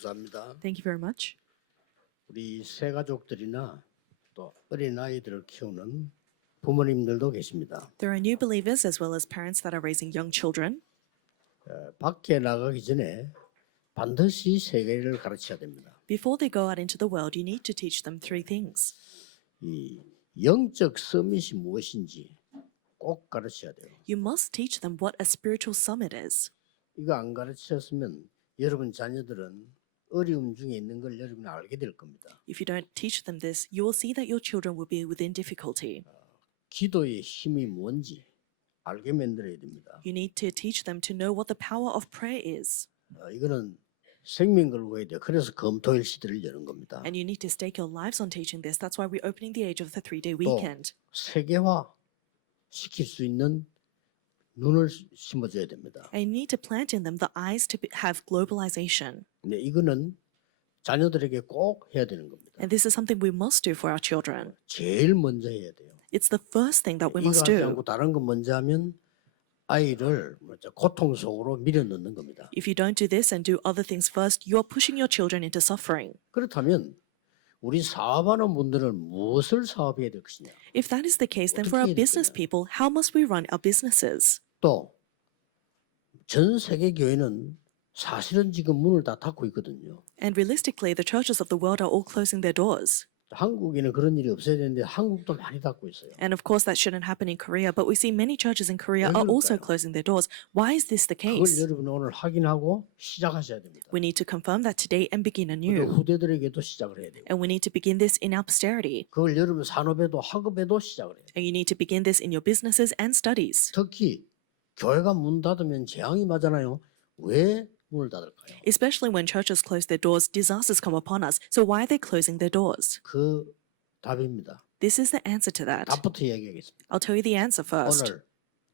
감사합니다. Thank you very much. 우리 새 가족들이나 또 어린 아이들을 키우는 부모님들도 계십니다. There are new believers as well as parents that are raising young children. 밖에 나가기 전에 반드시 세 개를 가르쳐야 됩니다. Before they go out into the world, you need to teach them three things. 이 영적 서밋이 무엇인지 꼭 가르쳐야 돼요. You must teach them what a spiritual summit is. 이거 안 가르쳤으면 여러분 자녀들은 어려움 중에 있는 걸 여러분이 알게 될 겁니다. If you don't teach them this, you will see that your children will be within difficulty. 기도의 힘이 뭔지 알게 만들어야 됩니다. You need to teach them to know what the power of prayer is. 이거는 생명 걸고 해야 돼요. 그래서 검토일 시대를 여는 겁니다. And you need to stake your lives on teaching this. That's why we're opening the age of the 3-day 또 weekend. 세계화 시킬 수 있는 눈을 심어줘야 됩니다. And you need to plant in them the eyes to have globalization. 네, 이거는 자녀들에게 꼭 해야 되는 겁니다. And this is something we must do for our children. 제일 먼저 해야 돼요. It's the first thing that we 이거 must 하지 do. 않고 다른 거 먼저 하면 아이를 고통 속으로 밀어넣는 겁니다. If you don't do this and do other things first, you are pushing your children into suffering. 그렇다면 우리 사업하는 분들은 무엇을 사업해야 될 것이냐? If that is the case, then for our 어떻게 해야 business 될까요? people, how must we run our businesses? 또 전 세계 교회는 사실은 지금 문을 다 닫고 있거든요. And realistically, the churches of the world are all closing their doors. 한국에는 그런 일이 없어야 되는데 한국도 많이 닫고 있어요. And of course, that shouldn't happen in Korea, but we see many churches in Korea 왜 are also 그럴까요? closing their doors. Why is this the 그걸 case? 여러분 오늘 확인하고 시작하셔야 됩니다. We need to confirm that today and begin 또 anew. 후대들에게도 시작을 해야 돼요. And we need to begin this in our posterity. 그걸 여러분 산업에도 학업에도 시작을 해요. And you need to begin this in your businesses and studies. 특히 교회가 문 닫으면 재앙이 맞잖아요. 왜 문을 닫을까요? Especially when churches close their doors, disasters come upon us. So why are they closing their doors? 그 답입니다. This is the answer to that. 답부터 얘기하겠습니다. I'll tell you the answer first. 오늘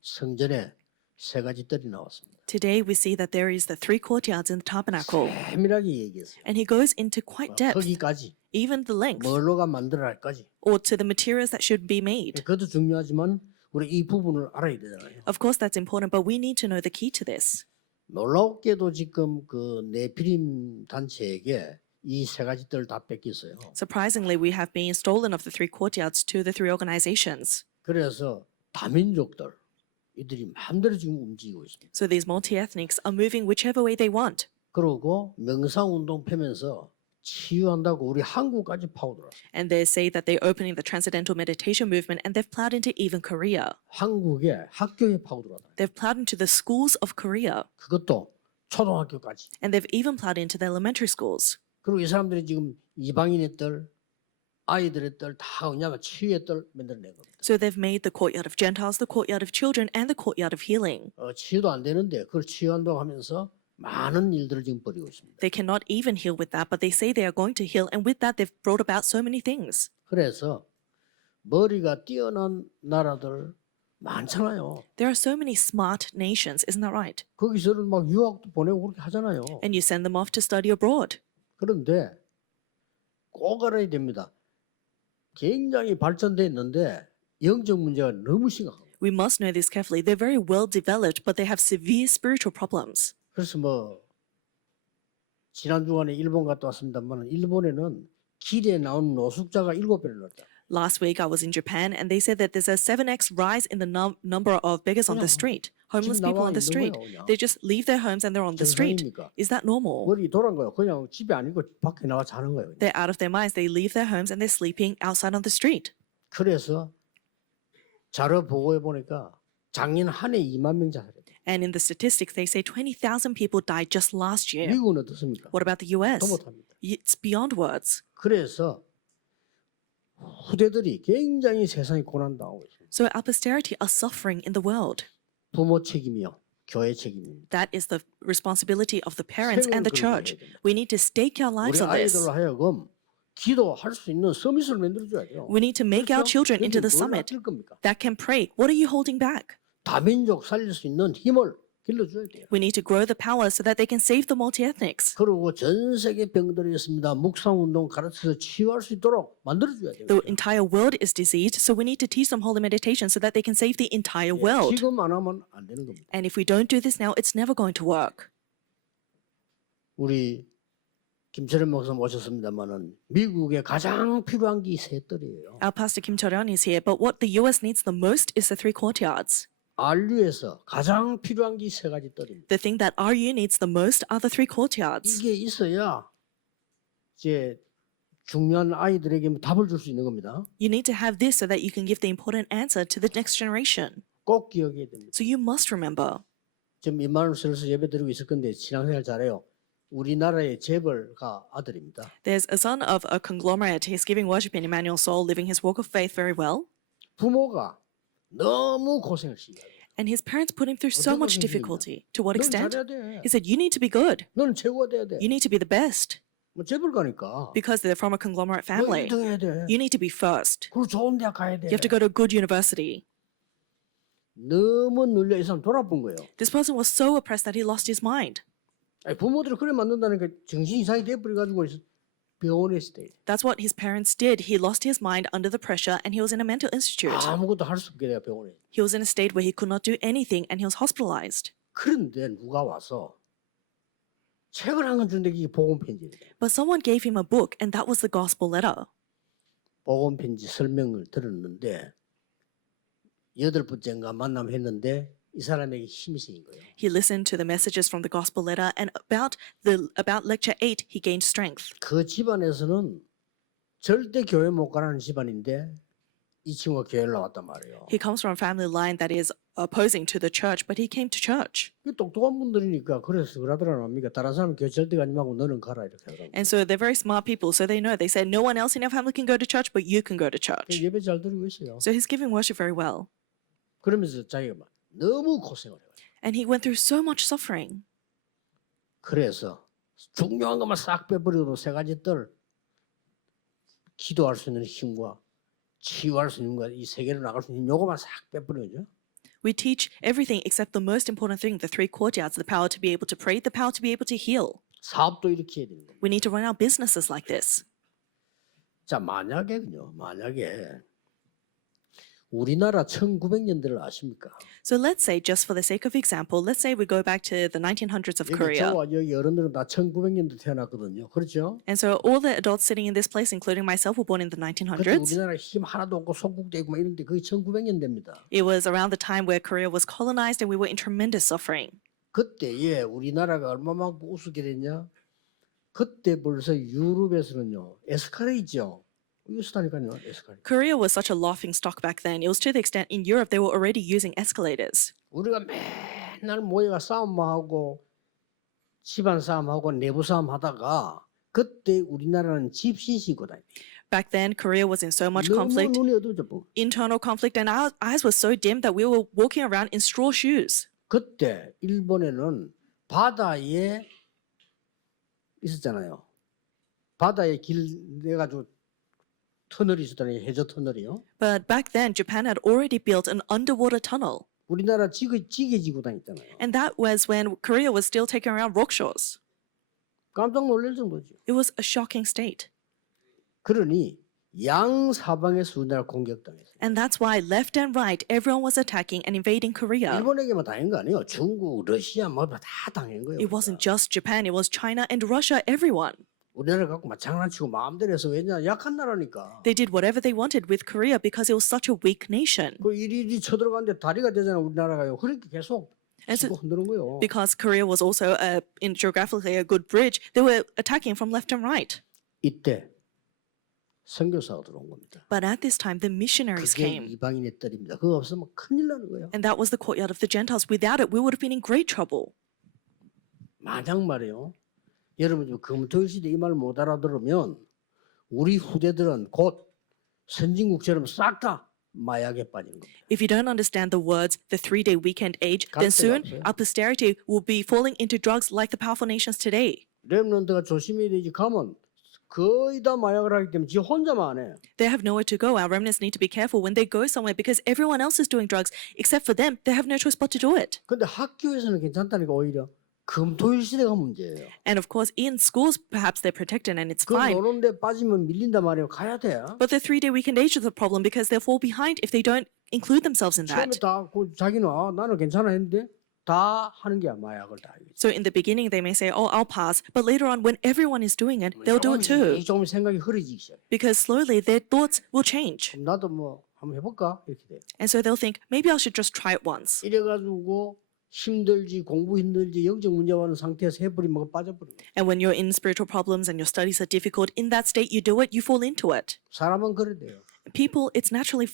성전에 세 가지 뜰이 나왔습니다. Today we see that there is the 3 courtyards in the tabernacle. 세밀하게 얘기했어요. And he goes into quite depth, 크기까지, even the length, 뭘로가 만들어야 할까지. or to the materials that should be made. 그것도 중요하지만 우리 이 부분을 알아야 되잖아요. Of course, that's important, but we need to know the key to this. 놀랍게도 지금 그 네피림 단체에게 이 세 가지 뜰 다 뺏겼어요. Surprisingly, we have been stolen of the 3 courtyards to the 3 organizations. 그래서 다민족들 이들이 마음대로 지금 움직이고 있습니다. So these multi-ethnics are moving whichever way they want. 그러고 명상운동 펴면서 치유한다고 우리 한국까지 파고들었어요. And they say that they're opening the transcendental meditation movement, and they've plowed into even Korea. 한국의 학교에 파고들었다. They've plowed into the schools of Korea. 그것도 초등학교까지. And they've even plowed into the elementary schools. 그리고 이 사람들이 지금 이방인의 뜰, 아이들의 뜰 다 그냥 치유의 뜰 만들어낸 겁니다. So they've made the courtyard of Gentiles, the courtyard of children, and the courtyard of healing. 치유도 안 되는데 그걸 치유한다고 하면서 많은 일들을 지금 벌이고 있습니다. They cannot even heal with that, but they say they are going to heal, and with that they've brought about so many things. 그래서 머리가 뛰어난 나라들 많잖아요. There are so many smart nations, isn't that right? 거기서는 막 유학도 보내고 그렇게 하잖아요. And you send them off to study abroad. 그런데 꼭 알아야 됩니다. 굉장히 발전돼 있는데 영적 문제가 너무 심각합니다. We must know this carefully. They're very well developed, but they have severe spiritual problems. 그래서 지난 주간에 일본 갔다 왔습니다만 일본에는 길에 나온 노숙자가 7배를 늘었다. Last week I was in Japan, and they said that there's a 7x rise in the number of beggars on the street, homeless 집 people 나와 on the 있는 street. 거예요, 그냥. They just leave their homes and they're on the street. 정상입니까? Is that normal? 머리 돌아간 거예요. 그냥 집에 아니고 밖에 나와 자는 거예요. They're out of their minds. They leave their homes and they're sleeping outside on the street. 그래서 자료 보고해 보니까 작년 한 해 2만 명 자살했다. And in the statistics, they say 20,000 people died just last year. 미국은 어떻습니까? What about the US? 더 못합니다. It's beyond words. 그래서 후대들이 굉장히 세상에 고난당하고 있습니다. So our posterity are suffering in the world. 부모 책임이요, 교회 책임입니다. That is the responsibility of the parents and the church. We need to stake our 우리 lives on this. 아이들로 하여금 기도할 수 있는 서밋을 만들어줘야 돼요. We need to make our children into the summit 뭘 겁니까? that can pray. What are you holding back? 다민족 살릴 수 있는 힘을 길러줘야 돼요. We need to grow the power so that they can save the multi-ethnics. 그리고 전 세계 병들이 있습니다. 묵상운동 가르쳐서 치유할 수 있도록 만들어줘야 돼요. The entire world is diseased, so we need to teach them holy meditation so that they can save the entire world. 지금 안 하면 안 되는 겁니다. And if we don't do this now, it's never going to work. 우리 김철현 목사 모셨습니다만은 미국에 가장 필요한 게 이 셋들이에요. Our pastor Kim Cheon is here, but what the US needs the most is the three courtyards. RU에서 가장 필요한 게 이 세 가지 뜰입니다. The thing that RU needs the most are the three courtyards. 이게 있어야 이제 중요한 아이들에게 답을 줄 수 있는 겁니다. You need to have this so that you can give the important answer to the next generation. 꼭 기억해야 됩니다. So you must remember. 지금 임마누엘에서 예배 드리고 있을 건데 신앙생활 잘해요. 우리나라의 재벌가 아들입니다. There's a son of a conglomerate. He's giving worship in Emmanuel Soul, living his walk of faith very well. 부모가 너무 고생을 시켜요. And his parents put him through so 어떤 much 고생을 difficulty. To what 넌 extent? 잘해야 돼. He said, you need to be good. 너는 최고가 돼야 돼. You need to be the best. 뭐 재벌가니까. Because they're from a conglomerate 너 family. 1등 해야 돼. You need to be first. 그리고 좋은 대학 가야 돼. You have to go to a good university. 너무 눌려 이 사람 돌아본 거예요. This person was so oppressed that he lost his mind. 아니, 부모들을 그래 만든다니까 정신 이상이 돼버려가지고 병원에 있을 때 That's what his parents did. He lost his mind under the pressure and he was in a mental institute. 아무것도 할 수 없게 돼요 병원에. He was in a state where he could not do anything and he was hospitalized. 그런데 누가 와서 책을 한 권 준데 이게 복음 편지예요. But someone gave him a book and that was the gospel letter. 복음 편지 설명을 들었는데 8번째인가 만남했는데 이 사람에게 힘이 생긴 거예요. He listened to the messages from the gospel letter and about lecture 8 he gained strength. 그 집안에서는 절대 교회 못 가라는 집안인데 이 친구가 교회를 나왔단 말이에요. He comes from a family line that is opposing to the church, but he came to church. 그 똑똑한 분들이니까 그래서 그러더라는 겁니까? 다른 사람 교회 절대 가지 말고 너는 가라 이렇게 하더라고요. And so they're very smart people, so they know. They said no one else in your family can go to church, but you can go to church. 예배 잘 드리고 있어요. So he's giving worship very well. 그러면서 자기가 막 너무 고생을 해요. And he went through so much suffering. 그래서 중요한 것만 싹 빼버리고 세 가지 뜰 기도할 수 있는 힘과 치유할 수 있는 것, 이 세계로 나갈 수 있는 요거만 싹 빼버려죠. We teach everything except the most important thing, the three courtyards, the power to be able to pray, the power to be able to heal. 사업도 이렇게 해야 되는 거예요. We need to run our businesses like this. 자, 만약에 우리나라 1900년대를 아십니까? So let's say, just for the sake of example, let's say we go back to the 1900s of 여기 Korea. 저와 여기 어른들은 다 1900년대 태어났거든요. 그렇죠? And so all the adults sitting in this place, including myself, were born in the 그때 1900s. 우리나라 힘 하나도 없고 속국도 있고 막 이런데 그게 1900년대입니다. It was around the time where Korea was colonized and we were in tremendous suffering. 그때에 우리나라가 얼마만큼 우습게 됐냐? 그때 벌써 유럽에서는요. 에스카레이죠. 유스타니까요. 에스카레이. Korea was such a laughing stock back then. It was to the extent in Europe they were already using escalators. 우리가 맨날 모여가 싸움만 하고 집안 싸움하고 내부 싸움 하다가 그때 우리나라는 집신 신고 다녔어요. Back then, Korea was in so much 너무 conflict, 눈이 어두워졌고. internal conflict, and our eyes were so dim that we were walking around in straw shoes. 그때 일본에는 바다에 있었잖아요. 바다에 길 내가지고 터널이 있었잖아요. 해저 터널이요. But back then, Japan had already built an underwater tunnel. 우리나라 지게 지고 다녔잖아요. And that was when Korea was still taking around rockshores. 깜짝 놀랄 정도죠. It was a shocking state. 그러니 양 사방에서 우리나라 공격당했어요. And that's why left and right, everyone was attacking and invading Korea. 일본에게만 당한 거 아니에요. 중국, 러시아 뭐 다 당한 거예요. It wasn't just Japan, it was China and Russia, everyone. 우리나라 갖고 막 장난치고 마음대로 해서 왜냐 약한 나라니까. They did whatever they wanted with Korea because it was such a weak nation. 그 이리 쳐들어가는데 다리가 되잖아 우리나라가요. 그러니까 계속 And so, 치고 흔드는 거예요. because Korea was also in geographically a good bridge, they were attacking from left and right. 이때 선교사가 들어온 겁니다. But at this time, the missionaries 그게 came. 이방인의 뜰입니다. 그거 없으면 큰일 나는 거예요. And that was the courtyard of the Gentiles. Without it, we would have been in great trouble. 만약 말이에요. 여러분 금토일 시대 이 말 못 알아들으면 우리 후대들은 곧 선진국처럼 싹 다 마약에 빠지는 겁니다. If you don't understand the words, the 3-day weekend age, then soon 없어요. our posterity will be falling into drugs like the powerful nations today. 렘넌트가 조심해야 되지 가면 거의 다 마약을 하기 때문에 지 혼자만 안 해. They have nowhere to go. Our remnants need to be careful when they go somewhere because everyone else is doing drugs. Except for them, they have no choice but to do it. 근데 학교에서는 괜찮다니까 오히려 금토일 시대가 문제예요. And of course, in schools, perhaps they're protected and it's 그 fine. 노는데 빠지면 밀린단 말이에요. 가야 돼. But the 3-day weekend age is a problem because they'll fall behind if they don't include themselves in 처음에 that. 다 자기는 나는 괜찮아 했는데 다 하는 게 마약을 다 하겠죠. So in the beginning, they may say, "Oh, I'll pass," but later on, when everyone is doing it, they'll do it too, 조금 생각이 흐려지기 시작해. because slowly their thoughts will change, 그럼 나도 뭐 한번 해볼까 이렇게 돼요. and so they'll think, "Maybe I should just try it once." 이래가지고 힘들지 공부 힘들지 영적 문제 많은 상태에서 해버리면 빠져버려요. And when you're in spiritual problems and your studies are difficult, in that state, you do it, you fall into it. 사람은 그래 돼요. People, it's natural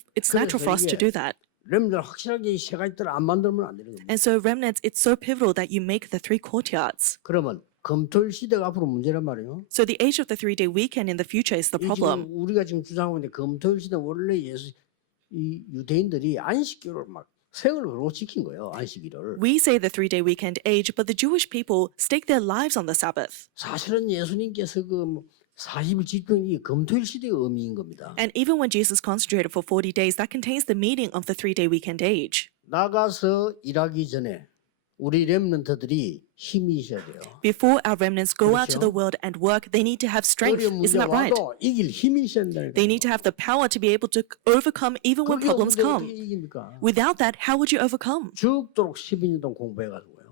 for us to do that. 렘들 확실하게 이 세 가지들을 안 만들면 안 되는 겁니다. And so remnants, it's so pivotal that you make the 3 courtyards. 그러면 금토일 시대가 앞으로 문제란 말이에요. So the age of the 3-day weekend in the future is the 이 problem. 지금 우리가 지금 주장하고 있는데 금토일 시대 원래 이 유대인들이 안식일을 막 생으로 지킨 거예요. 안식일을. We say the 3-day weekend age, but the Jewish people stake their lives on the Sabbath. 사실은 예수님께서 그 40일 지킨 이 금토일 시대의 의미인 겁니다. And even when Jesus concentrated for 40 days, that contains the meaning of the 3-day weekend age. 나가서 일하기 전에 우리 렘넌트들이 힘이 있어야 돼요. Before our remnants go out to 그렇죠. the world and work, they need to have strength. 어려운 Isn't 문제 that right? 와도 이길 힘이 있어야 된다는 They 거예요. need to have the power to be able to overcome even when 그게 problems 없는데 come. 어떻게 이깁니까? Without that, how would you overcome? 죽도록 12년 동안 공부해가지고요.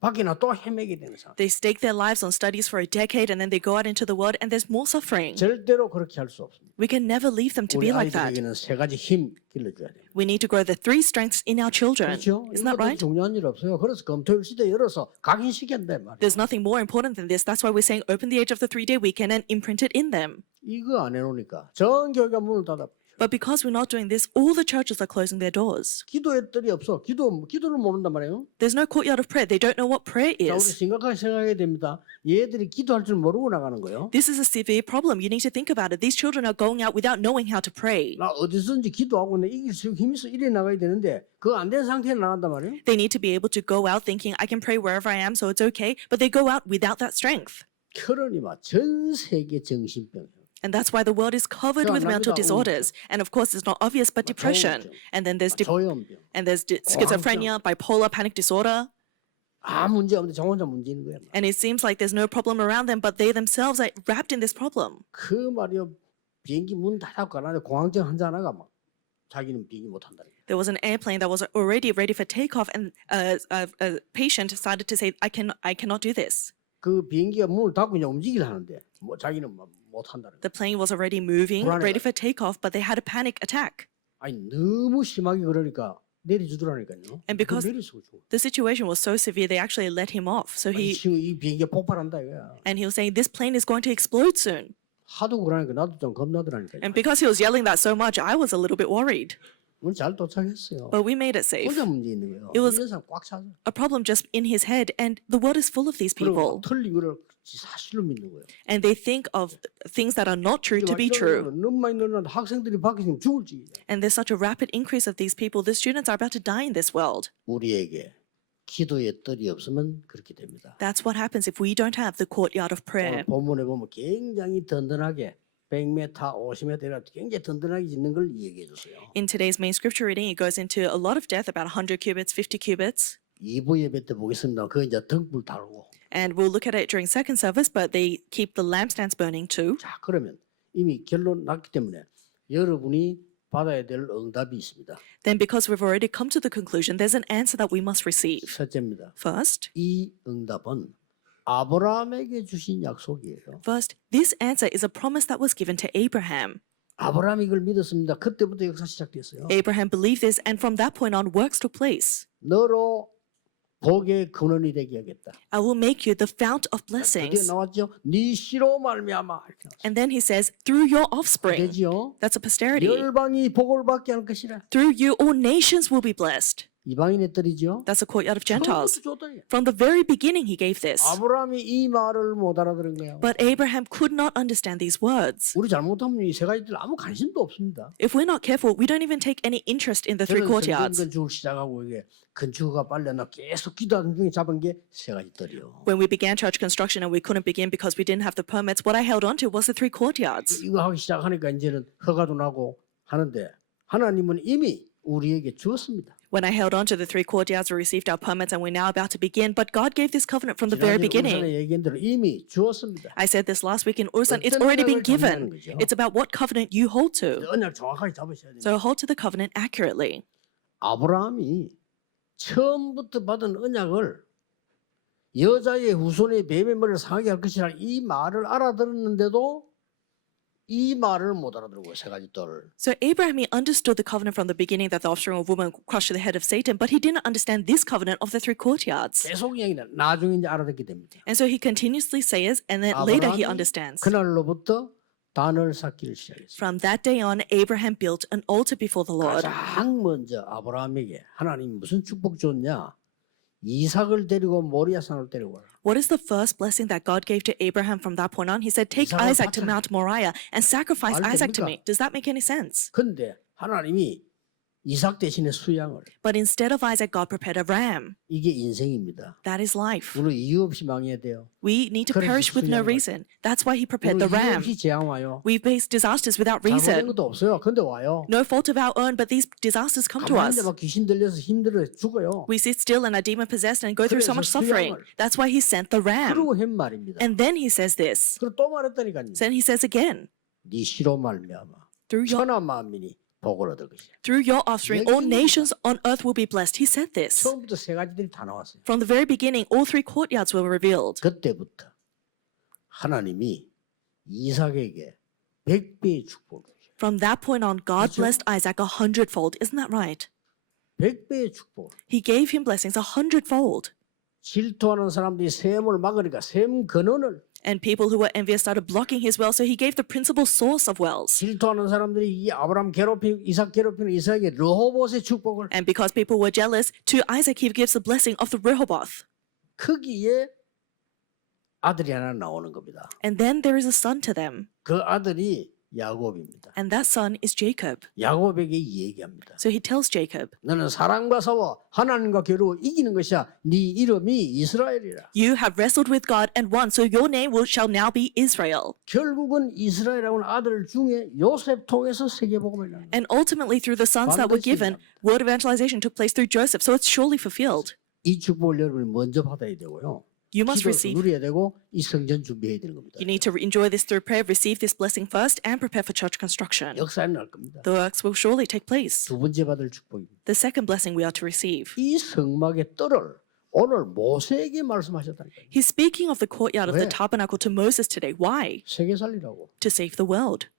밖에 나 또 헤매게 되는 상황. They stake their lives on studies for a decade and then they go out into the world and there's more suffering. 절대로 그렇게 할 수 없습니다. We can never leave them to 우리 be like that. 아이들에게는 세 가지 힘 길러줘야 돼요. We need to grow the 3 strengths in our children. 그렇죠? Isn't that 이것도 right? 중요한 일 없어요. 그래서 금토일 시대 열어서 각인시켰단 말이에요. There's nothing more important than this. That's why we're saying open the age of the 3-day weekend and imprint it in them. 이거 안 해놓으니까 전 교회가 문을 닫아. But because we're not doing this, all the churches are closing their doors. 기도의 뜰이 없어. 기도를 모른단 말이에요. There's no courtyard of prayer. They don't know what prayer 자, 우리 is. 심각하게 생각해야 됩니다. 얘들이 기도할 줄 모르고 나가는 거예요. This is a severe problem. You need to think about it. These children are going out without knowing how to pray. 나 어디서든지 기도하고 내 이길 수 힘이 있어 이래 나가야 되는데 그거 안 된 상태에 나간단 말이에요. They need to be able to go out thinking, I can pray wherever I am, so it's okay. But they go out without that strength. 그러니 전 세계 정신병. And that's why the world is covered with mental disorders. And of course, it's not obvious, but depression. And then there's 조현병. schizophrenia, bipolar, panic disorder. 문제 없는데 저 혼자 문제 있는 거야. And it seems like there's no problem around them, but they themselves are wrapped in this problem. 그 말이요. 비행기 문 닫고 가는데 공황증 환자 하나가 막 자기는 비행기 못 한다. There was an airplane that was already ready for takeoff, and a patient started to say, I cannot do this. 그 비행기가 문을 닫고 이제 움직이려 하는데 뭐 자기는 못 한다는. The plane was already moving, 불안해요. ready for takeoff, but they had a panic attack. 아니 너무 심하게 그러니까 내려주더라니까요. And because 내려서 the situation was so severe, they actually let him off. So 지금 이 비행기가 폭발한다 이거야. and he was saying, this plane is going to explode soon. 하도 그러니까 나도 좀 겁나더라니까. And because he was yelling that so much, I was a little bit worried. 오늘 잘 도착했어요. But we made it safe. 혼자 문제 있는 거예요. It was- 이런 사람 꽉 차죠. A problem just in his head, and the world is full of these 그리고 people. 틀린 거를 사실로 믿는 거예요. And they think of things that are not true to be true. 너무 많이 늘어나는데 학생들이 밖에 지금 죽을 지경이다. And there's such a rapid increase of these people. The students are about to die in this world. 우리에게 기도의 뜰이 없으면 그렇게 됩니다. That's what happens if we don't have the courtyard of 오늘 prayer. 본문에 보면 굉장히 든든하게 100m, 50m 이렇게 굉장히 든든하게 짓는 걸 얘기해 줬어요. In today's main scripture reading, it goes into a lot of depth, about 100 cubits, 50 cubits. 2부 예배 때 보겠습니다. 그 이제 등불 달고. And we'll look at it during second service, but they keep the lampstands burning too. 자, 그러면 이미 결론 났기 때문에 여러분이 받아야 될 응답이 있습니다. Then because we've already come to the conclusion, there's an answer that we must receive. 첫째입니다. First, 이 응답은 아브라함에게 주신 약속이에요. this answer is a promise that was given to Abraham. 아브라함이 이걸 믿었습니다. 그때부터 역사 시작됐어요. Abraham believed this, and from that point on, works took place. 너로 복의 근원이 되게 하겠다. I will make you the fount of 드디어 blessings. 나왔죠. 네 씨로 말미암아 이렇게 나왔어요. And then he says, through your offspring, 되지요. that's a posterity. 열방이 복을 받게 할 것이라. Through you, all nations will be blessed. 이방인의 뜻이죠. That's a courtyard of Gentiles. 처음부터 줬다. From the very beginning, he gave this. 아브라함이 이 말을 못 알아들은 거예요. But Abraham could not understand these words. 우리 잘못하면 이 세 가지들 아무 관심도 없습니다. If we're not careful, we don't even take any interest in the 3 courtyards. 건축을 시작하고 이게 건축가 빨려나 계속 기도하는 중에 잡은 게 세 가지들이요. When we began church construction and we couldn't begin because we didn't have the permits, what I held on to was the 3 courtyards. 이거 하기 시작하니까 이제는 허가도 나고 하는데 하나님은 이미 우리에게 주었습니다. When I held on to the 3 courtyards, we received our permits and we're now about to begin. But God gave this covenant from the very beginning. 울산에 얘기한 대로 이미 주었습니다. I said this last week in Ulsan, it's 어떤 already been 언약을 given. 잡는 거죠? It's about what covenant you hold to. 언약 정확하게 잡으셔야 됩니다. So hold to the covenant accurately. 아브라함이 처음부터 받은 언약을 여자의 후손의 뱀의 머리를 상하게 할 것이라 이 말을 알아들었는데도 이 말을 못 알아들고 세 가지 뜰. So Abraham, he understood the covenant from the beginning that the offspring of woman would crush the head of Satan, but he didn't understand this covenant of the three courtyards. 계속 이야기는 나중에 이제 알아듣게 됩니다. And so he continuously says, and then later he 아브라함이 understands. 그날로부터 단을 쌓기를 시작했어요. From that day on, Abraham built an altar before the Lord. 가장 먼저 아브라함에게 하나님 무슨 축복 줬냐? 이삭을 데리고 모리아산을 데리고 와라. What is the first blessing that God gave to Abraham from that point on? He said, take 이삭을 Isaac to 바쳐라. Mount Moriah and sacrifice 말이 Isaac to 됩니까? me. Does that make any sense? 근데 하나님이 이삭 대신에 수양을 But instead of Isaac, God prepared a ram. 이게 인생입니다. That is life. 우리 이유 없이 망해야 돼요. We need to 그래서 perish with no 수양을. reason. That's why he prepared 우리 the 이유 ram. 없이 재앙 와요. We face disasters without 잘못된 reason. 것도 없어요. 근데 와요. No fault of our own, but these disasters come to 가만히 us. 막 귀신 들려서 힘들어 죽어요. We sit still and are demon possessed and go through so 그래서 much suffering. 수양을. That's why he sent the ram. 그러고 한 말입니다. And then he says this. 그리고 또 말했다니까요. Then he says again, 네 씨로 말미암아 through 천하 만민이 복을 얻을 것이야. your offspring, all 얘기입니다. nations on earth will be blessed. He said this. 처음부터 세 가지들이 다 나왔어요. From the very beginning, all three courtyards were revealed. 그때부터 하나님이 이삭에게 100배의 축복을 주셔요. From that point on, God 그렇죠? blessed Isaac 100-fold. Isn't that right? 100배의 축복. He gave him blessings 100-fold. 질투하는 사람들이 셈을 막으니까 셈 근원을, And people who were envious started blocking his well, so he gave the principal source of wells. 질투하는 사람들이 이 아브라함 괴롭히고 이삭 괴롭히는 이삭에게 르호봇의 축복을, And because people were jealous, to Isaac he gives the blessing of the Rehoboth. 거기에 아들이 하나 나오는 겁니다. And then there is a son to them, 그 아들이 야곱입니다. and that son is Jacob. 야곱에게 이 얘기합니다. So he tells Jacob, 너는 사랑과 싸워 하나님과 겨루어 이기는 것이야. 네 이름이 이스라엘이라. you have wrestled with God and won, so your name shall now be Israel. 결국은 이스라엘이라는 아들 중에 요셉 통해서 세계복음을 나는. And ultimately, through the sons that were given, word evangelization took place through Joseph, so it's surely fulfilled. 이 축복을 여러분이 먼저 받아야 되고요. You must 기도해서 receive. 누려야 되고 이 성전 준비해야 되는 겁니다. You need to enjoy this through prayer, receive this blessing first, and prepare for church construction. 역사는 날 겁니다. The works will surely take place. 두 번째 받을 축복입니다. The second blessing we are to receive. 이 성막의 뜰을 오늘 모세에게 말씀하셨다니까요. He's speaking of the courtyard of the 왜? tabernacle to Moses today. Why? 세계 살리라고. To save the world.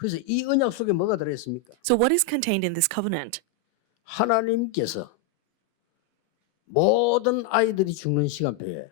그래서 이 언약 속에 뭐가 들어있습니까? So what is contained in this covenant? 하나님께서 모든 아이들이 죽는 시간표에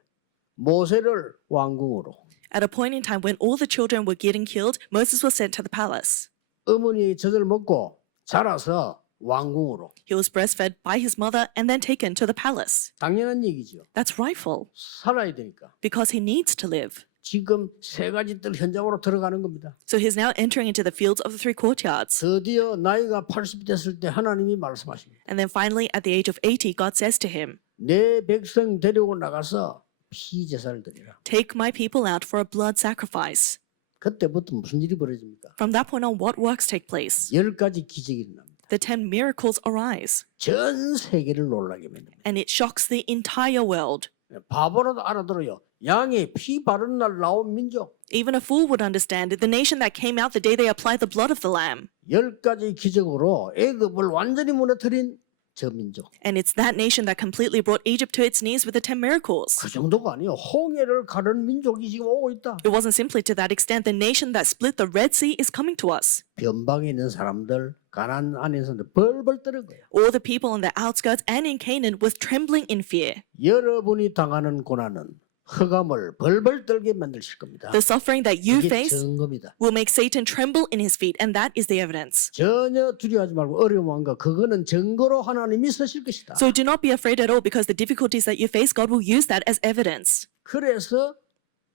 모세를 왕궁으로, At a point in time when all the children were getting killed, Moses was sent to the palace. 어머니의 젖을 먹고 자라서 왕궁으로. He was breastfed by his mother and then taken to the palace. 당연한 얘기죠. That's rightful 살아야 되니까. because he needs to live. 지금 세 가지 뜰 현장으로 들어가는 겁니다. So he's now entering into the fields of the three courtyards. 드디어 나이가 80 됐을 때 하나님이 말씀하십니다. And then finally, at the age of 80, God says to him, 내 백성 데리고 나가서 피제사를 드리라. take my people out for a blood sacrifice. 그때부터 무슨 일이 벌어집니까? From that point on, what works take place? 10가지 기적이 일어납니다. The 10 miracles arise, 전 세계를 놀라게 만듭니다. and it shocks the entire world. 바보라도 알아들어요. 양의 피 바른 날 나온 민족. Even a fool would understand it. The nation that came out the day they applied the blood of the lamb. 10가지 기적으로 애굽을 완전히 무너뜨린 저 민족. And it's that nation that completely brought Egypt to its knees with the 10 miracles. 그 정도가 아니에요. 홍해를 가른 민족이 지금 오고 있다. It wasn't simply to that extent. The nation that split the Red Sea is coming to us. 변방에 있는 사람들, 가나안 안에서는 벌벌 떠는 거예요. All the people on the outskirts and in Canaan was trembling in fear. 여러분이 당하는 고난은 흑암을 벌벌 떨게 만드실 겁니다. The suffering that you 이게 face 증거입니다. will make Satan tremble in his feet, and that is the evidence. 전혀 두려워하지 말고 어려워한 거 그거는 증거로 하나님이 쓰실 것이다. So do not be afraid at all because the difficulties that you face, God will use that as evidence. 그래서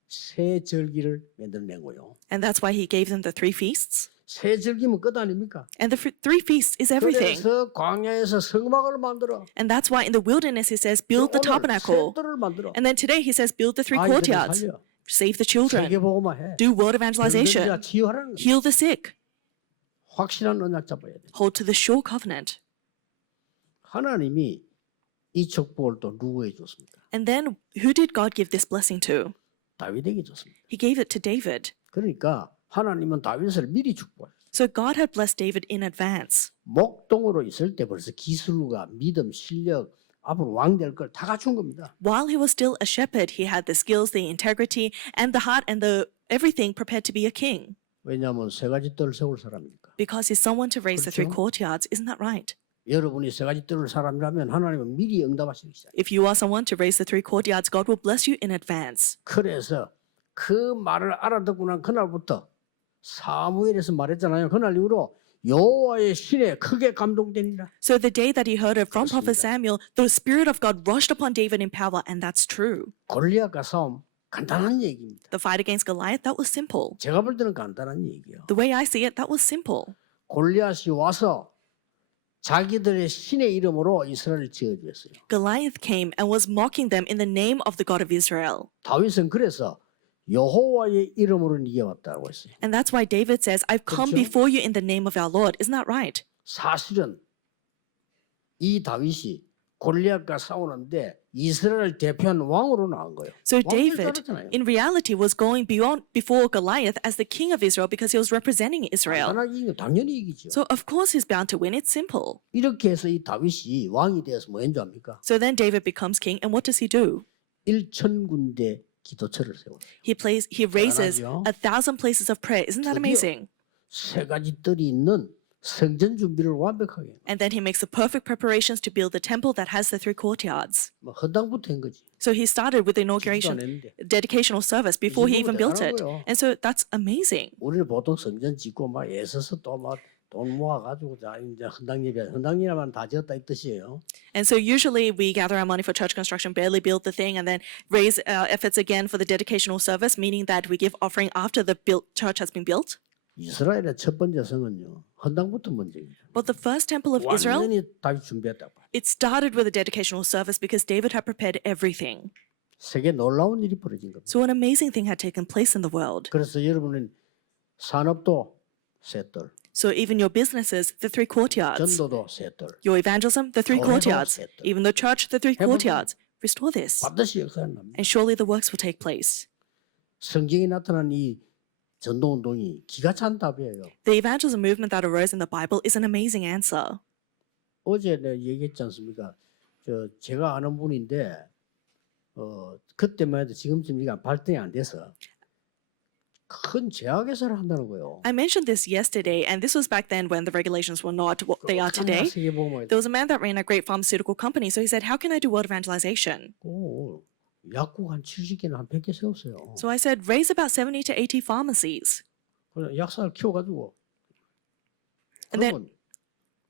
새 절기를 만들어낸 거요. And that's why he gave them the 3 feasts. 새 절기면 끝 아닙니까? And the 3 feasts is everything. 그래서 광야에서 성막을 만들어. And that's why in the wilderness he says, build the 오늘 tabernacle. 새 뜰을 만들어. And then today he says, build the 3 아이들을 courtyards. 살려. Save the children. 세계복음화 해. Do word 병든 evangelization. 자 치유하라는 거야. Heal the sick. 확실한 언약 잡아야 돼. Hold to the sure covenant. 하나님이 이 축복을 또 누구에게 줬습니까? And then who did God give this blessing to? 다윗에게 줬습니다. He gave it to David. 그러니까 하나님은 다윗을 미리 축복했어요. So God had blessed David in advance. 목동으로 있을 때 벌써 기술과 믿음, 실력, 앞으로 왕 될 걸 다 갖춘 겁니다. While he was still a shepherd, he had the skills, the integrity, and the heart and the everything prepared to be a king. 왜냐하면 세 가지 뜰을 세울 사람이니까. Because he's someone to raise the three 그렇죠. courtyards, isn't that right? 여러분이 세 가지 뜰을 사람이라면 하나님은 미리 응답하시기 시작해요. If you are someone to raise the three courtyards, God will bless you in advance. 그래서 그 말을 알아듣고 난 그날부터 사무엘에서 말했잖아요. 그날 이후로 여호와의 신에 크게 감동되니라. So the day that he heard it from Prophet 그렇습니다. Samuel, the Spirit of God rushed upon David in power, and that's true. 골리앗과 싸움 간단한 얘기입니다. The fight against Goliath, that was simple. 제가 볼 때는 간단한 얘기예요. The way I see it, that was simple. 골리앗이 와서 자기들의 신의 이름으로 이스라엘을 지어주었어요. Goliath came and was mocking them in the name of the God of Israel. 다윗은 그래서 여호와의 이름으로 이겨왔다고 했어요. And that's why David says, I've come 그렇죠? before you in the name of our Lord. Isn't that right? 사실은 이 다윗이 골리앗과 싸우는데 이스라엘 대표한 왕으로 나온 거예요. So 왕일 줄 David, 알았잖아요. in reality, was going before Goliath as the king of Israel because he was representing Israel. 당연하게 이기죠. 당연히 이기죠. So of course he's bound to win. It's simple. 이렇게 해서 이 다윗이 왕이 되어서 뭐 했는지 압니까? So then David becomes king, and what does he do? 1,000군데 기도처를 세워요. He raises 대단하죠? 1,000 places of prayer. Isn't that 드디어 amazing? 세 가지 뜰이 있는 성전 준비를 완벽하게 해요. And then he makes the perfect preparations to build the temple that has the three courtyards. 뭐 헌당부터 한 거지. So he started with the 기도도 안 inauguration 했는데. dedicational service before he even built it. 대단하고요. And so that's amazing. 우리는 보통 성전 짓고 막 애써서 또 막 돈 모아가지고 자 이제 헌당이라면 다 지었다 이 뜻이에요. And so usually we gather our money for church construction, barely build the thing, and then raise our efforts again for the dedicational service, meaning that we give offering after the church has been built. 이스라엘의 첫 번째 성은요 헌당부터 먼저예요. But the first temple of Israel, 완전히 다윗 준비했다고. it started with a dedicational service because David had prepared everything. 세계 놀라운 일이 벌어진 겁니다. So an amazing thing had taken place in the world. 그래서 여러분은 산업도 세 뜰, So even your businesses, the three courtyards. 전도도 세 뜰, Your evangelism, the three 교회도 courtyards. 세 뜰. Even the church, the three 해보세요. courtyards. Restore this. 반드시 역사는 납니다. And surely the works will take place. 성경에 나타난 이 전도 운동이 기가 찬 답이에요. The evangelism movement that arose in the Bible is an amazing answer. 어제 내가 얘기했지 않습니까? 제가 아는 분인데 그때만 해도 지금쯤 이게 발전이 안 돼서 큰 제약회사를 한다는 거예요. I mentioned this yesterday, and this was back then when the regulations were not what they are today. 세계보험에 There was a man that ran a great pharmaceutical company, so he said, how can I do world evangelization? 약국 한 70개나 한 100개 세웠어요. So I said, raise about 70 to 80 pharmacies. 그래서 약사를 키워가지고 And then 그러면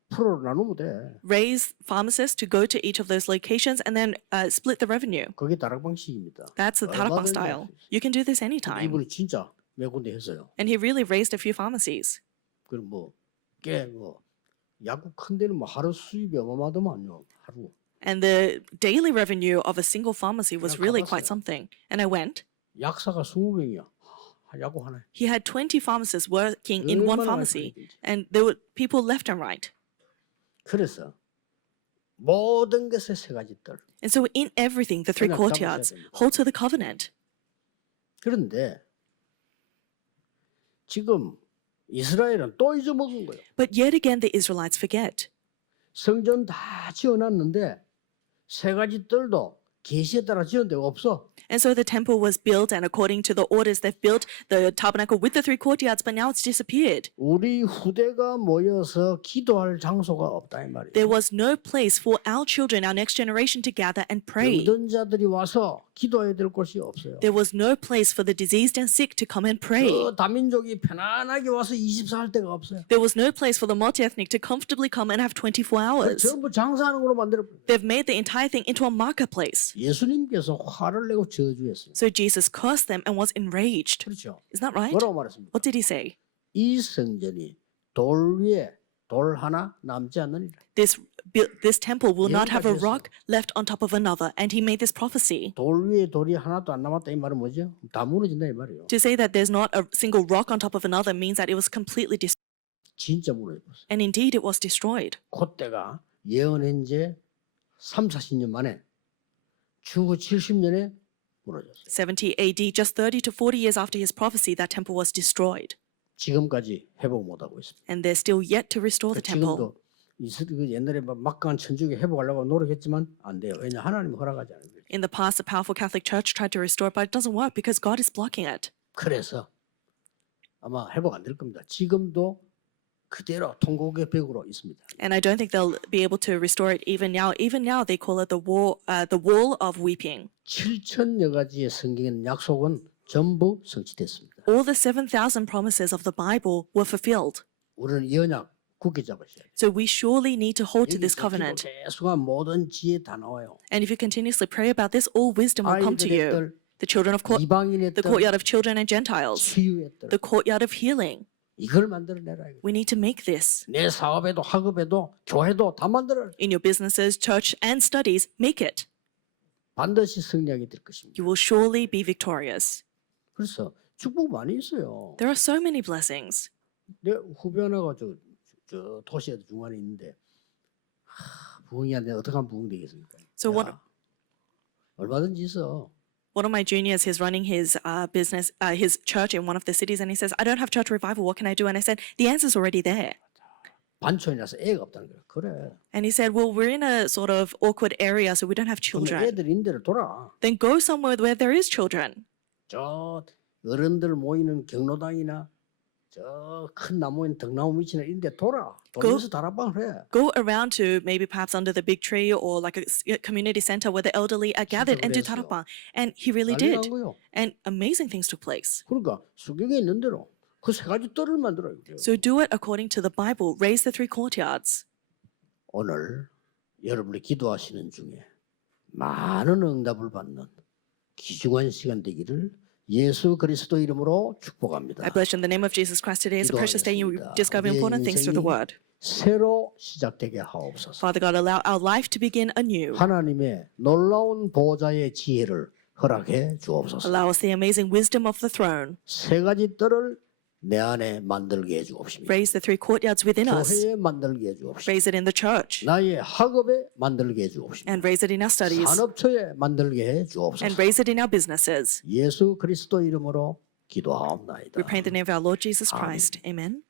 프로로 나누면 돼. raise pharmacists to go to each of those locations and then split the revenue. 그게 다락 방식입니다. That's the Tarakbang 얼마든지 style. 할수 있어요. You can do this anytime. 이분이 진짜 몇 군데 했어요. And he really raised a few pharmacies. 그럼 뭐 약국 큰 데는 뭐 하루 수입이 어마어마하더만요. 하루. And the daily revenue of a single pharmacy was 그냥 really 가봤어요. quite something. And I went. 약사가 20명이야. 약국 하나에. He had 20 pharmacists working in one 얼마나 많이 pharmacy, 팔리는지. and there were people left and right. 그래서 모든 것에 세 가지 뜰. And so in everything, the three 그냥 courtyards 잡으셔야 됩니다. hold to the covenant. 그런데 지금 이스라엘은 또 잊어먹은 거예요. But yet again, the Israelites forget. 성전 다 지어놨는데 세 가지 뜰도 계시에 따라 지은 데가 없어. And so the temple was built, and according to the orders, they've built the tabernacle with the three courtyards, but now it's disappeared. 우리 후대가 모여서 기도할 장소가 없다 이 말이에요. There was no place for our children, our next generation, to gather and pray. 병든 자들이 와서 기도해야 될 곳이 없어요. There was no place for the diseased and sick to come and pray. 저 다민족이 편안하게 와서 24할 데가 없어요. There was no place for the multi-ethnic to comfortably come and have 24 hours. 전부 장사하는 걸로 만들어버려요. They've made the entire thing into a marketplace. 예수님께서 화를 내고 저주했어요. So Jesus cursed them and was enraged. 그렇죠. Isn't that right? 뭐라고 말했습니까? What did he say? 이 성전이 돌 위에 돌 하나 남지 않느니라. This temple will not have a 예언까지 했어요. rock left on top of another. And he made this prophecy. 돌 위에 돌이 하나도 안 남았다 이 말은 뭐죠? 다 무너진다 이 말이에요. To say that there's not a single rock on top of another means that it was completely destroyed. 진짜 무너졌어요. And indeed it was destroyed. 그때가 예언한 지 3, 40년 만에 주후 70년에 무너졌어요. 70 AD, just 30 to 40 years after his prophecy, that temple was destroyed. 지금까지 회복 못하고 있습니다. and they're still yet to restore the temple. 지금도 옛날에 막 막강한 천주교 회복하려고 노력했지만 안 돼요. 왜냐 하나님 허락하지 않아요. In the past, the powerful Catholic Church tried to restore it, but it doesn't work because God is blocking it. 그래서 아마 회복 안 될 겁니다. 지금도 그대로 통곡의 벽으로 있습니다. And I don't think they'll be able to restore it even now. Even now, they call it the wall of weeping. 7천여 가지의 성경의 약속은 전부 성취됐습니다. All the 7,000 promises of the Bible were fulfilled. 우리는 이 언약 굳게 잡으셔야 돼요. So we surely need to hold to this covenant. 계속한 모든 지혜 다 나와요. And if you continuously pray about this, all wisdom will come to 아이들의 you. 딸, The children of 이방인의 the 딸, courtyard of children and Gentiles, 치유의 딸. the courtyard of healing. 이걸 만들어내라. 이거. We need to make this 내 사업에도 학업에도 교회도 다 만들어. in your businesses, church, and studies. Make it. 반드시 승리하게 될 것입니다. You will surely be victorious. 그래서 축복 많이 있어요. There are so many blessings. 내 후배 하나가 저 도시에 중간에 있는데 부흥이 안 돼. 어떻게 하면 부흥 되겠습니까? So what? 야, 얼마든지 있어. One of my juniors is running his business, his church in one of the cities, and he says, "I don't have church revival. What can I do?" And I said, "The answer's already there." 반촌이라서 애가 없다는 거야. 그래. And he said, "Well, we're in a sort of awkward area, so we don't have 그럼 children." 애들 있는 데를 돌아. Then go somewhere where there is children. 저 어른들 모이는 경로당이나 저 큰 나무인 등나무 밑이나 이런 데 돌아. 돌면서 다락방을 해. Go around to maybe perhaps under the big tree or like a community center where the elderly are gathered and do 그랬어요. 다락방. And he really 난리 난 did. 거요. And amazing things took place. 그러니까 성경에 있는 대로 그 세 가지 뜰을 만들어요. So do it according to the Bible. Raise the 3 courtyards. 오늘 여러분이 기도하시는 중에 많은 응답을 받는 귀중한 시간 되기를 예수 그리스도 이름으로 축복합니다. I bless you in the name of Jesus Christ. Today is a precious day. You 기도하겠습니다. discover important things through the 우리의 Word. 새로 시작되게 하옵소서. Father God, allow our life to begin anew. 하나님의 놀라운 보좌의 지혜를 허락해 주옵소서. Allow us the amazing wisdom of the throne. 세 가지 뜰을 내 안에 만들게 해 주옵시며 Raise the 3 courtyards within us. 교회에 만들게 해 주옵시며 Raise it in the church. 나의 학업에 만들게 해 주옵시며 And raise it in our studies. 산업처에 만들게 해 And 주옵소서. raise it in our businesses. 예수 그리스도 이름으로 기도하옵나이다. We pray in the name of our Lord Jesus Christ. Amen.